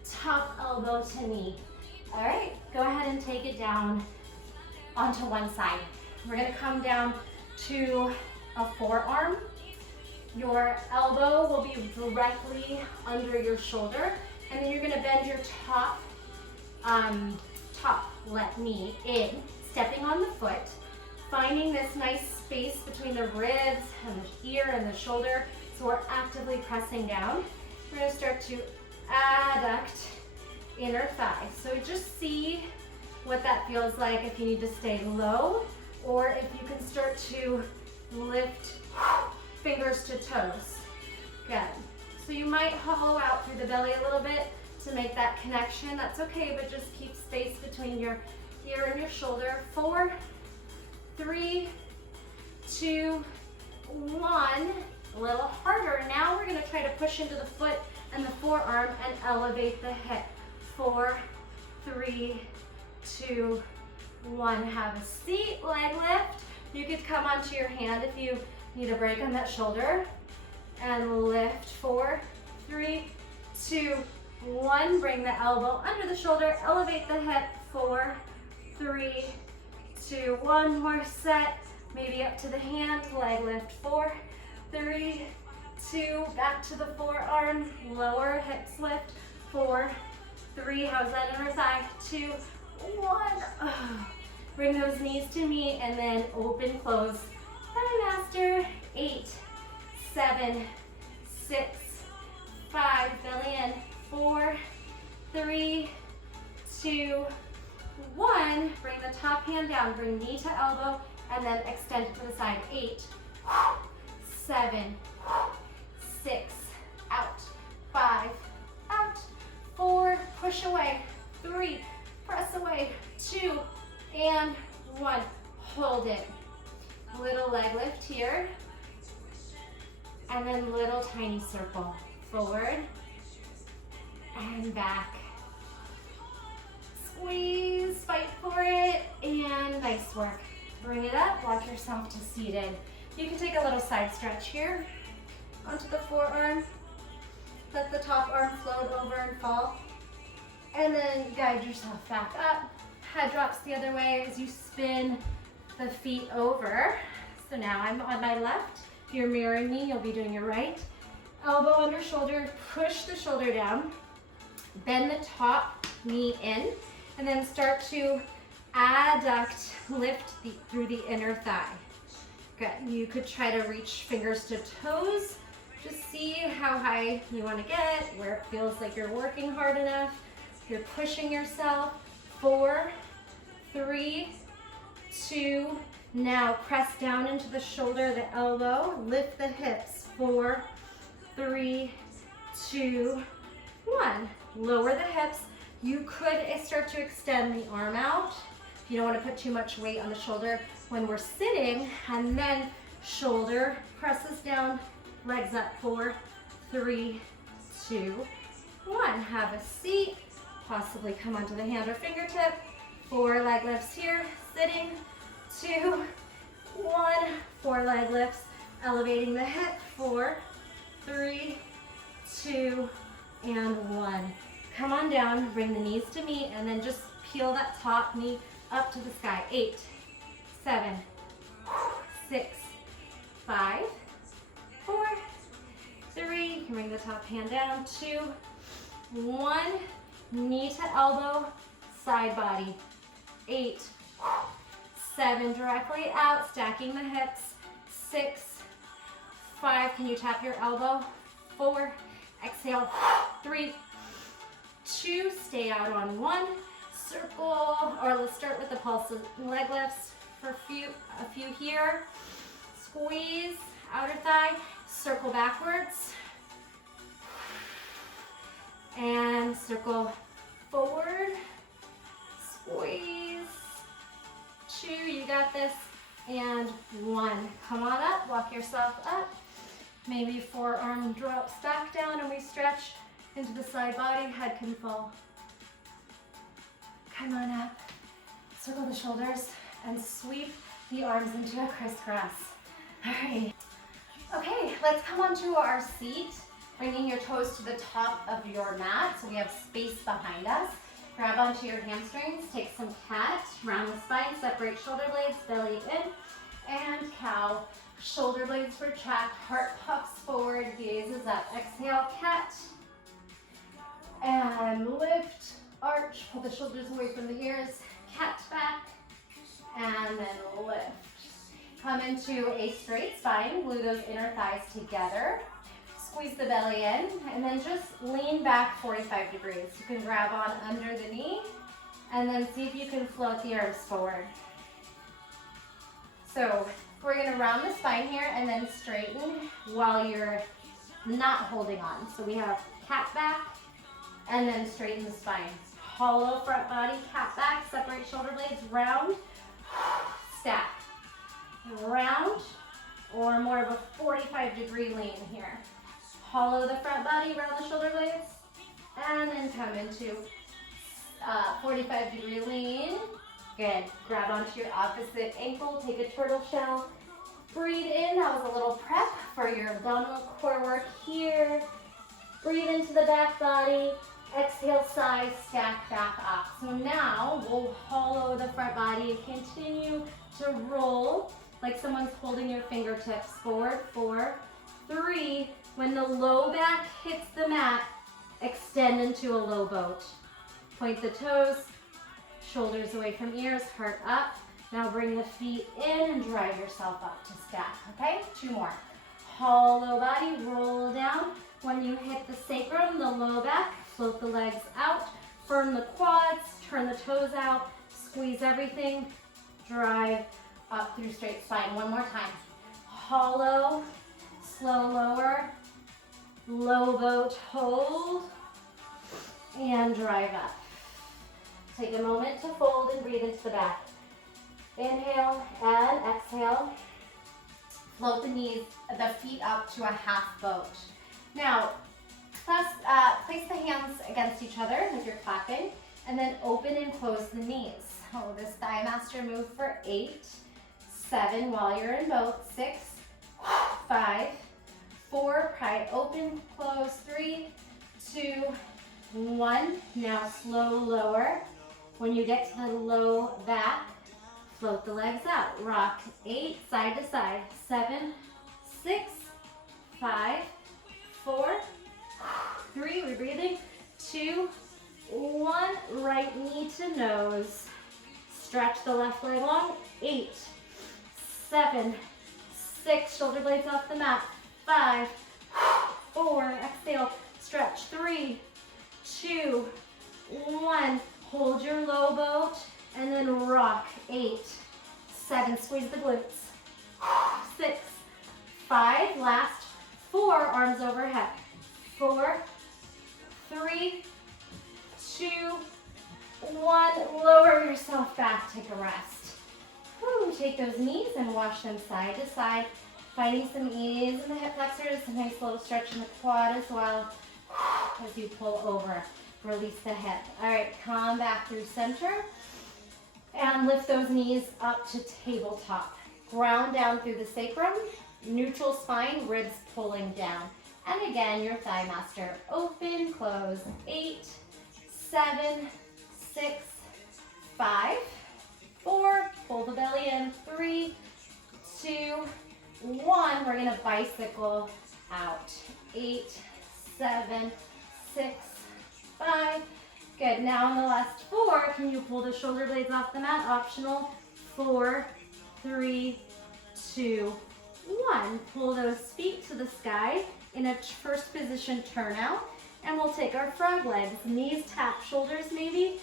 top, elbow to knee. All right, go ahead and take it down onto one side. We're gonna come down to a forearm. Your elbow will be directly under your shoulder, and then you're gonna bend your top left knee in, stepping on the foot, finding this nice space between the ribs and the ear and the shoulder, so we're actively pressing down. We're gonna start to adduct inner thigh. So just see what that feels like, if you need to stay low, or if you can start to lift fingers to toes. Good. So you might hollow out through the belly a little bit to make that connection. That's okay, but just keep space between your ear and your shoulder. 4, 3, 2, 1. A little harder. Now we're gonna try to push into the foot and the forearm and elevate the hip. 4, 3, 2, 1. Have a seat, leg lift. You could come onto your hand if you need a break on that shoulder. And lift. 4, 3, 2, 1. Bring the elbow under the shoulder, elevate the hip. 4, 3, 2, 1 more set. Maybe up to the hand, leg lift. 4, 3, 2, back to the forearm, lower hips lift. 4, 3, how's that inner thigh? 2, 1. Bring those knees to meet and then open, close. Thigh master, 8, 7, 6, 5, belly in, 4, 3, 2, 1. Bring the top hand down, bring knee to elbow, and then extend it to the side. 8, 7, 6, out, 5, out, 4, push away, 3, press away, 2, and 1. Hold it. Little leg lift here, and then little tiny circle. Forward and back. Squeeze, fight for it, and nice work. Bring it up, walk yourself to seated. You can take a little side stretch here onto the forearm. Let the top arm float over and fall. And then guide yourself back up. Head drops the other way as you spin the feet over. So now I'm on my left. If you're mirroring me, you'll be doing your right. Elbow under shoulder, push the shoulder down. Bend the top knee in, and then start to adduct, lift through the inner thigh. Good. You could try to reach fingers to toes. Just see how high you want to get, where it feels like you're working hard enough. You're pushing yourself. 4, 3, 2. Now press down into the shoulder, the elbow. Lift the hips. 4, 3, 2, 1. Lower the hips. You could start to extend the arm out if you don't want to put too much weight on the shoulder when we're sitting, and then shoulder presses down, legs up. 4, 3, 2, 1. Have a seat. Possibly come onto the hand or fingertip. 4 leg lifts here, sitting. 2, 1. 4 leg lifts, elevating the hip. 4, 3, 2, and 1. Come on down, bring the knees to meet, and then just peel that top knee up to the sky. 8, 7, 6, 5, 4, 3. You can bring the top hand down. 2, 1. Knee to elbow, side body. 8, 7, directly out, stacking the hips. 6, 5, can you tap your elbow? 4, exhale. 3, 2, stay out on 1. Circle, or let's start with the pulse leg lifts for a few here. Squeeze, outer thigh, circle backwards. And circle forward. Squeeze. 2, you got this. And 1. Come on up, walk yourself up. Maybe forearm drops back down and we stretch into the side body. Head can fall. Come on up. Circle the shoulders and sweep the arms into a crisscross. All right. Okay, let's come onto our seat, bringing your toes to the top of your mat so we have space behind us. Grab onto your hamstrings, take some cat, round the spine, separate shoulder blades, belly in, and cow. Shoulder blades retract, heart puffs forward, gaze is up. Exhale, cat. And lift, arch, pull the shoulders away from the ears, cat back, and then lift. Come into a straight spine, glue those inner thighs together. Squeeze the belly in, and then just lean back 45 degrees. You can grab on under the knee, and then see if you can float the arms forward. So we're gonna round the spine here, and then straighten while you're not holding on. So we have cat back, and then straighten the spine. Hollow front body, cat back, separate shoulder blades, round, stack. Round, or more of a 45-degree lean here. Hollow the front body, round the shoulder blades, and then come into 45-degree lean. Good. Grab onto your opposite ankle, take a turtle shell. Breathe in. That was a little prep for your abdominal core work here. Breathe into the back body. Exhale, side, stack back up. So now we'll hollow the front body and continue to roll like someone's holding your fingertips forward. 4, 3. When the low back hits the mat, extend into a low boat. Point the toes, shoulders away from ears, heart up. Now bring the feet in and drive yourself up to stack, okay? 2 more. Hollow body, roll down. When you hit the sacrum, the low back, float the legs out, firm the quads, turn the toes out, squeeze everything, drive up through straight spine. 1 more time. Hollow, slow lower, low boat, hold, and drive up. Take a moment to fold and breathe into the back. Inhale and exhale. Float the feet up to a half boat. Now, place the hands against each other like you're clapping, and then open and close the knees. Oh, this thigh master move for 8, 7 while you're in boat, 6, 5, 4, pry open, close, 3, 2, 1. Now slow lower. When you get to the low back, float the legs out. Rock 8, side to side. 7, 6, 5, 4, 3, we're breathing. 2, 1, right knee to nose. Stretch the left leg long. 8, 7, 6, shoulder blades off the mat. 5, 4, exhale, stretch. 3, 2, 1. Hold your low boat and then rock. 8, 7, squeeze the glutes. 6, 5, last 4, arms overhead. 4, 3, 2, 1, lower yourself back, take a rest. Woo, take those knees and wash them side to side, finding some ease in the hip flexors, a nice little stretch in the quad as well as you pull over. Release the hip. All right, come back through center and lift those knees up to tabletop. Ground down through the sacrum, neutral spine, ribs pulling down. And again, your thigh master. Open, close. 8, 7, 6, 5, 4. Pull the belly in. 3, 2, 1. We're gonna bicycle out. 8, 7, 6, 5. Good. Now on the last 4, can you pull the shoulder blades off the mat? Optional. 4, 3, 2, 1. Pull those feet to the sky in a first position turn out. And we'll take our frog legs. Knees tap shoulders maybe.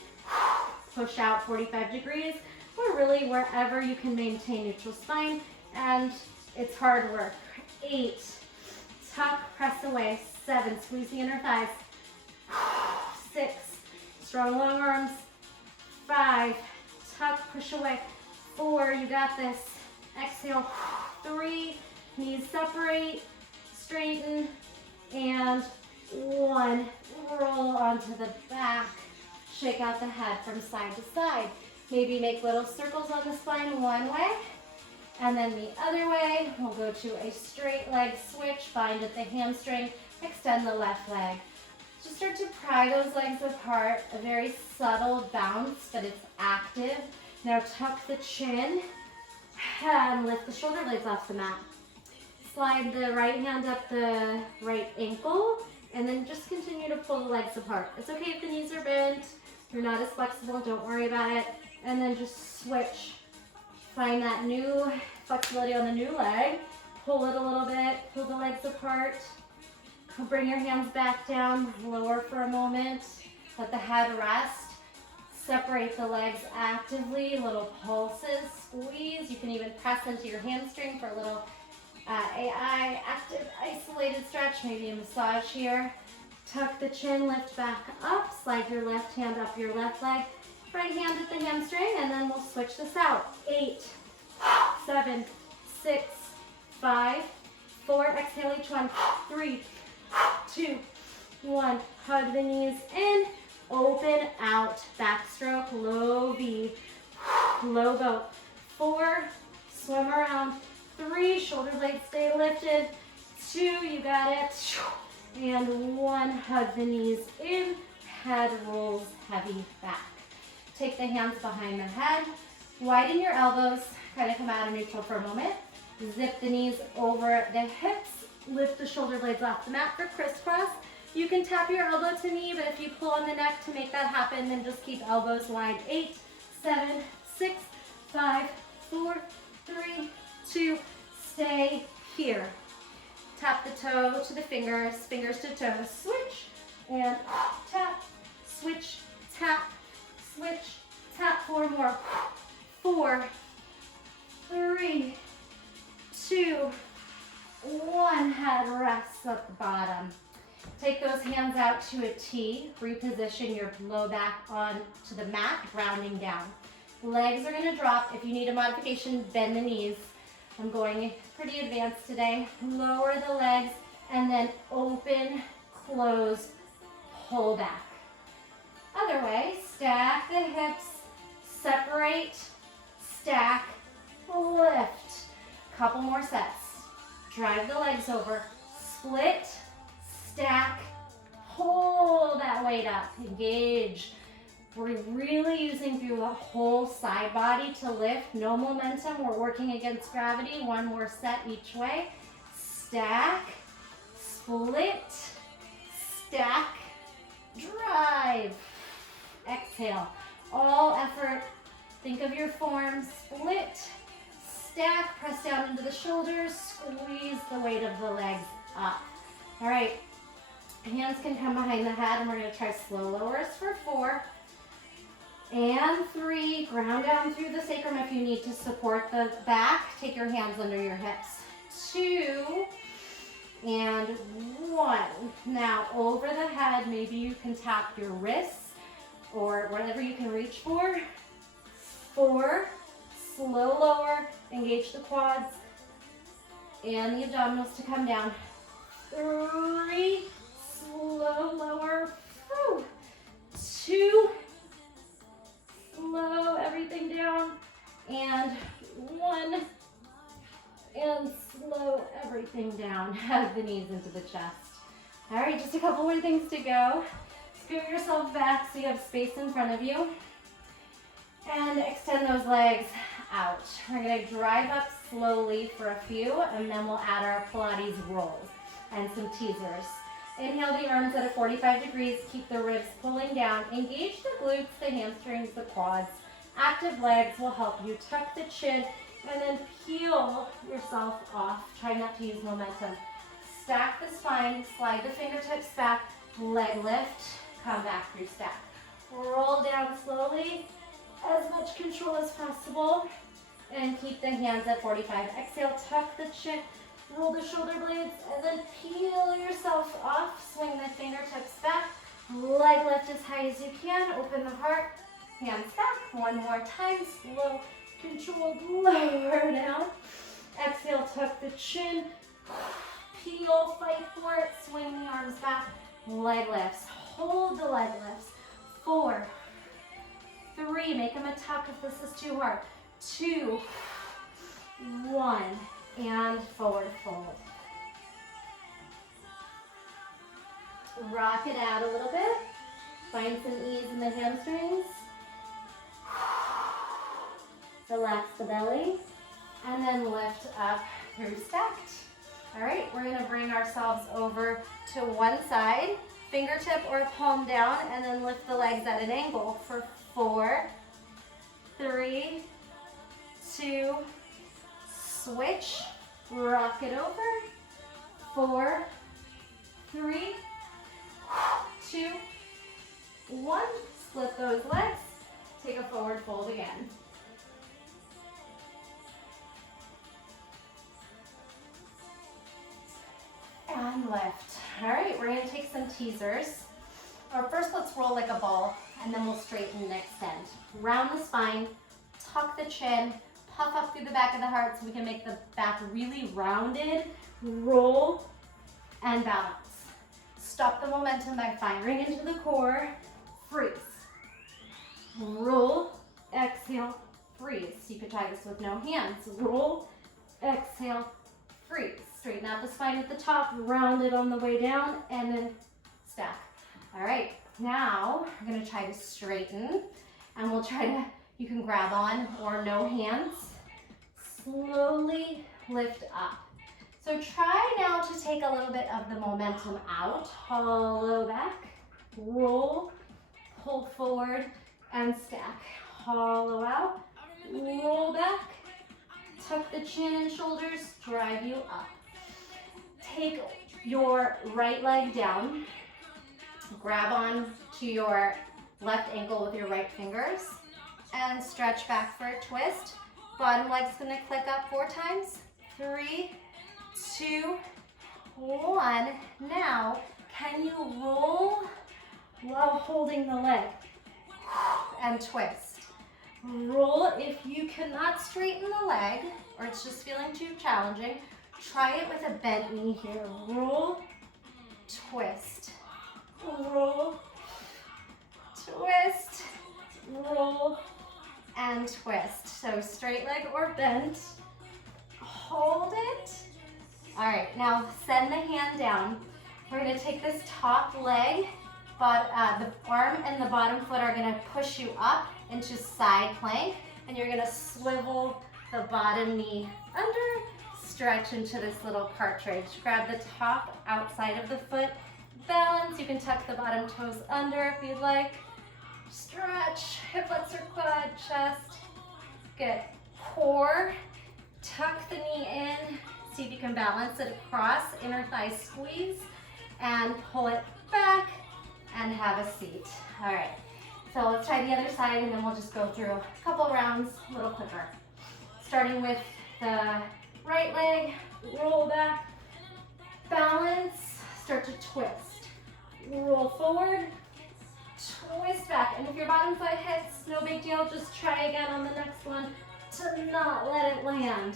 Push out 45 degrees. Or really wherever you can maintain neutral spine. And it's hard work. 8. Tuck, press away. 7. Squeeze the inner thighs. 6. Strong long arms. 5. Tuck, push away. 4. You got this. Exhale. 3. Knees separate. Straighten. And 1. Roll onto the back. Shake out the head from side to side. Maybe make little circles on the spine one way. And then the other way. We'll go to a straight leg switch. Bind at the hamstring. Extend the left leg. Just start to pry those legs apart. A very subtle bounce, but it's active. Now tuck the chin and lift the shoulder blades off the mat. Slide the right hand up the right ankle, and then just continue to pull the legs apart. It's okay if the knees are bent. You're not as flexible, don't worry about it. And then just switch. Find that new flexibility on the new leg. Pull it a little bit, pull the legs apart. Bring your hands back down, lower for a moment. Let the head rest. Separate the legs actively, little pulses, squeeze. You can even press into your hamstring for a little AI, active, isolated stretch, maybe a massage here. Tuck the chin, lift back up, slide your left hand up your left leg, right hand at the hamstring, and then we'll switch this out. 8, 7, 6, 5, 4, exhale each one. 3, 2, 1, hug the knees in, open out, backstroke, low V, low boat. 4, swim around. 3, shoulder blades stay lifted. 2, you got it. And 1, hug the knees in, head rolls heavy back. Take the hands behind the head, widen your elbows, kind of come out of neutral for a moment. Zip the knees over the hips. Lift the shoulder blades off the mat for crisscross. You can tap your elbow to knee, but if you pull on the neck to make that happen, then just keep elbows wide. 8, 7, 6, 5, 4, 3, 2, stay here. Tap the toe to the fingers, fingers to toes, switch, and tap, switch, tap, switch, tap, 4 more. 4, 3, 2, 1, head rests at the bottom. Take those hands out to a T, reposition your low back onto the mat, grounding down. Legs are gonna drop. If you need a modification, bend the knees. I'm going pretty advanced today. Lower the legs and then open, close, pull back. Other way, stack the hips, separate, stack, lift. Couple more sets. Drive the legs over, split, stack, pull that weight up, engage. We're really using through the whole side body to lift. No momentum, we're working against gravity. 1 more set each way. Stack, split, stack, drive. Exhale, all effort. Think of your form, split, stack, press down into the shoulders, squeeze the weight of the legs up. All right, hands can come behind the head, and we're gonna try slow lowers for 4 and 3. Ground down through the sacrum if you need to support the back. Take your hands under your hips. 2 and 1. Now over the head, maybe you can tap your wrists or whatever you can reach for. 4, slow lower, engage the quads and the abdominals to come down. 3, slow lower. 2, slow everything down. And 1, and slow everything down. Hug the knees into the chest. All right, just a couple more things to go. Scoot yourself back so you have space in front of you. And extend those legs out. We're gonna drive up slowly for a few, and then we'll add our Pilates rolls and some teasers. Inhale the arms at a 45 degrees, keep the ribs pulling down. Engage the glutes, the hamstrings, the quads. Active legs will help you tuck the chin and then peel yourself off. Try not to use momentum. Stack the spine, slide the fingertips back, leg lift, come back through stack. Roll down slowly, as much control as possible, and keep the hands at 45. Exhale, tuck the chin, roll the shoulder blades, and then peel yourself off. Swing the fingertips back, leg lift as high as you can. Open the heart, hands back. 1 more time, slow, controlled, lower down. Exhale, tuck the chin, peel, fight for it. Swing the arms back, leg lifts. Hold the leg lifts. 4, 3, make them a tuck if this is too hard. 2, 1, and forward fold. Rock it out a little bit. Find some ease in the hamstrings. Relax the belly, and then lift up through stacked. All right, we're gonna bring ourselves over to one side, fingertip or palm down, and then lift the legs at an angle for 4, 3, 2, switch, rock it over, 4, 3, 2, 1, split those legs, take a forward fold again. And lift. All right, we're gonna take some teasers. Or first, let's roll like a ball, and then we'll straighten and extend. Round the spine, tuck the chin, puff up through the back of the heart so we can make the back really rounded. Roll and balance. Stop the momentum by firing into the core. Freeze. Roll, exhale, freeze. You could try this with no hands. Roll, exhale, freeze. Straighten out the spine at the top, round it on the way down, and then stack. All right, now we're gonna try to straighten, and we'll try to, you can grab on or no hands. Slowly lift up. So try now to take a little bit of the momentum out. Hollow back, roll, pull forward, and stack. Hollow out, roll back, tuck the chin and shoulders, drive you up. Take your right leg down, grab on to your left ankle with your right fingers, and stretch back for a twist. Bottom leg's gonna click up 4 times. 3, 2, 1. Now, can you roll while holding the leg? And twist. Roll. If you cannot straighten the leg, or it's just feeling too challenging, try it with a bent knee here. Roll, twist, roll, twist, roll, and twist. So straight leg or bent. Hold it. All right, now send the hand down. We're gonna take this top leg, but the arm and the bottom foot are gonna push you up into side plank, and you're gonna swivel the bottom knee under, stretch into this little partridge. Grab the top outside of the foot, balance. You can tuck the bottom toes under if you'd like. Stretch, hip flexor, quad, chest. Good. Core, tuck the knee in. See if you can balance it across, inner thigh squeeze, and pull it back and have a seat. All right, so let's try the other side and then we'll just go through a couple rounds a little quicker. Starting with the right leg, roll back, balance, start to twist. Roll forward, twist back. And if your bottom foot hits, no big deal, just try again on the next one to not let it land.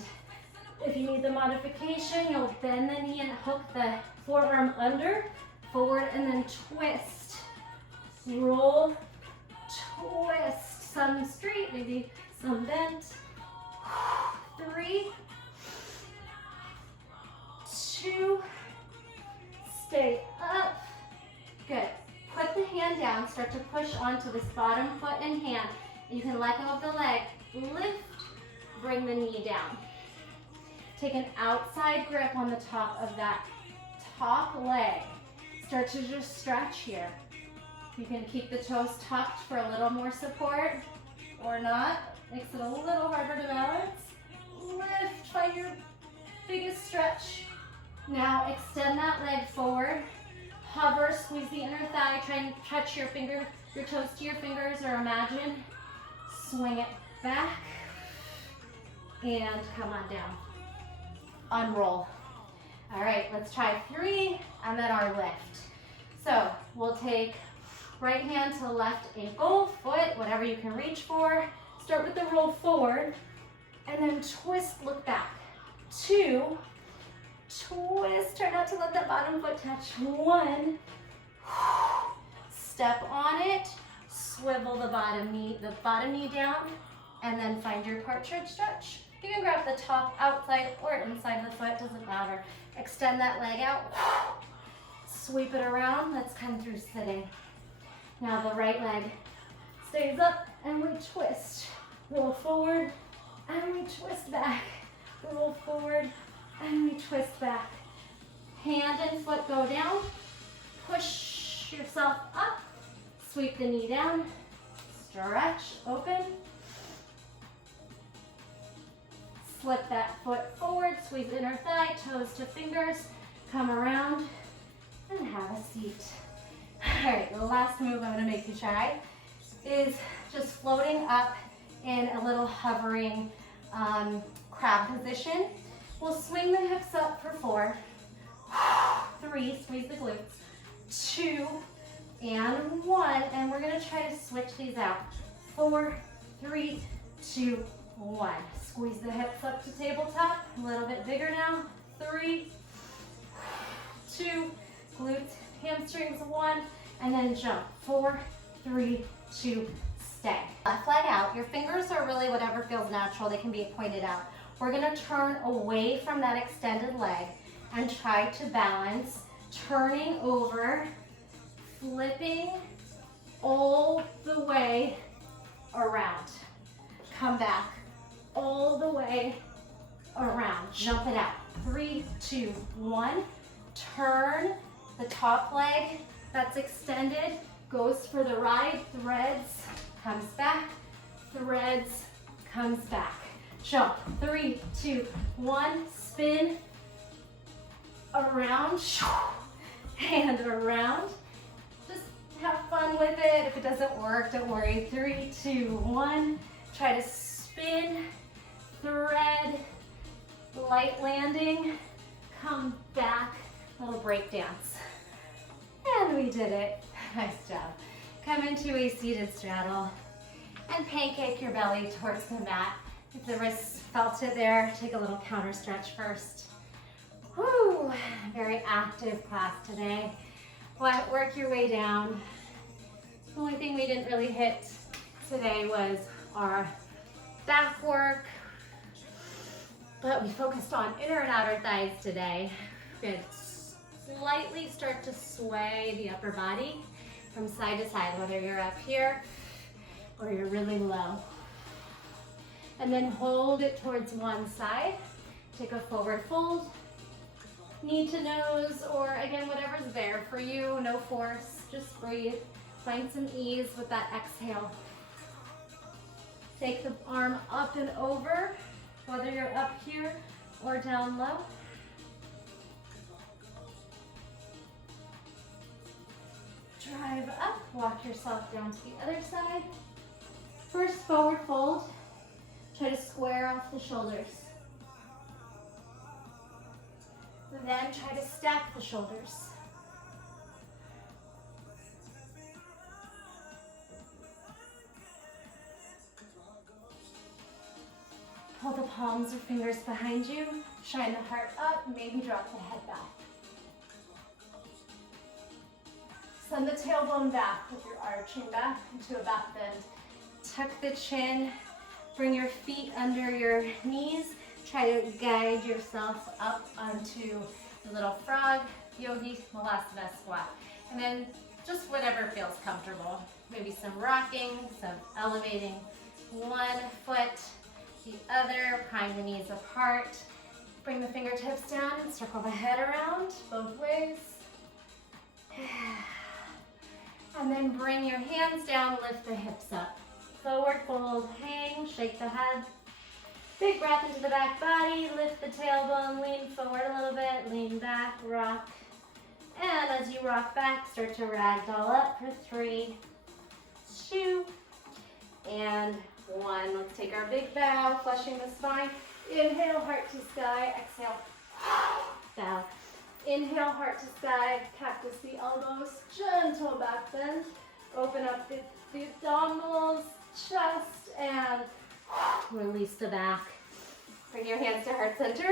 If you need the modification, you'll bend the knee and hook the forearm under, forward, and then twist. Roll, twist. Some straight, maybe some bent. 3, 2, stay up. Good. Put the hand down, start to push onto this bottom foot and hand. You can let go of the leg, lift, bring the knee down. Take an outside grip on the top of that top leg. Start to just stretch here. You can keep the toes tucked for a little more support or not. Makes it a little harder to balance. Lift, find your biggest stretch. Now extend that leg forward. Hover, squeeze the inner thigh. Try and touch your toes to your fingers, or imagine. Swing it back and come on down. Unroll. All right, let's try 3 and then our lift. So we'll take right hand to left ankle, foot, whatever you can reach for. Start with the roll forward and then twist, look back. 2, twist, try not to let that bottom foot touch. 1, step on it, swivel the bottom knee down, and then find your partridge stretch. You can grab the top outside or inside the foot, doesn't matter. Extend that leg out, sweep it around. Let's come through sitting. Now the right leg stays up and we twist. Roll forward and we twist back. Roll forward and we twist back. Hand and foot go down. Push yourself up. Sweep the knee down. Stretch, open. Slip that foot forward, squeeze inner thigh, toes to fingers, come around, and have a seat. All right, the last move I'm gonna make you try is just floating up in a little hovering crab position. We'll swing the hips up for 4, 3, squeeze the glutes, 2, and 1, and we're gonna try to switch these out. 4, 3, 2, 1. Squeeze the hips up to tabletop, a little bit bigger now. 3, 2, glutes, hamstrings, 1, and then jump. 4, 3, 2, stay. Left leg out. Your fingers are really whatever feels natural. They can be pointed out. We're gonna turn away from that extended leg and try to balance, turning over, flipping all the way around. Come back all the way around. Jump it out. 3, 2, 1. Turn the top leg that's extended, goes for the ride, threads, comes back, threads, comes back. Jump, 3, 2, 1, spin, around, and around. Just have fun with it. If it doesn't work, don't worry. 3, 2, 1. Try to spin, thread, light landing, come back, little break dance. And we did it. Nice job. Come into a seated straddle and pancake your belly towards the mat. If the wrists felt it there, take a little counter stretch first. Woo, very active class today. Work your way down. The only thing we didn't really hit today was our back work, but we focused on inner and outer thighs today. We're going to slightly start to sway the upper body from side to side, whether you're up here or you're really low. And then hold it towards one side. Take a forward fold, knee to nose, or again, whatever's there for you. No force, just breathe. Find some ease with that exhale. Take the arm up and over, whether you're up here or down low. Drive up, walk yourself down to the other side. First forward fold, try to square off the shoulders. Then try to stack the shoulders. Pull the palms or fingers behind you, shine the heart up, maybe drop the head back. Send the tailbone back with your arching back into a back bend. Tuck the chin, bring your feet under your knees. Try to guide yourself up onto the little frog, yogi, malasana squat. And then just whatever feels comfortable. Maybe some rocking, some elevating one foot, the other, prime the knees apart. Bring the fingertips down and circle the head around both ways. And then bring your hands down, lift the hips up. Forward fold, hang, shake the head. Big breath into the back body, lift the tailbone, lean forward a little bit, lean back, rock. And as you rock back, start to ragdoll up for 3, 2, and 1. Let's take our big bow, flushing the spine. Inhale, heart to sky, exhale, bow. Inhale, heart to sky, cactus the elbows, gentle back bend. Open up the abdominals, chest, and release the back. Bring your hands to heart center.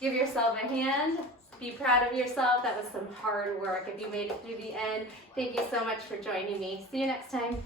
Give yourself a hand. Be proud of yourself. That was some hard work. If you made it through the end, thank you so much for joining me. See you next time.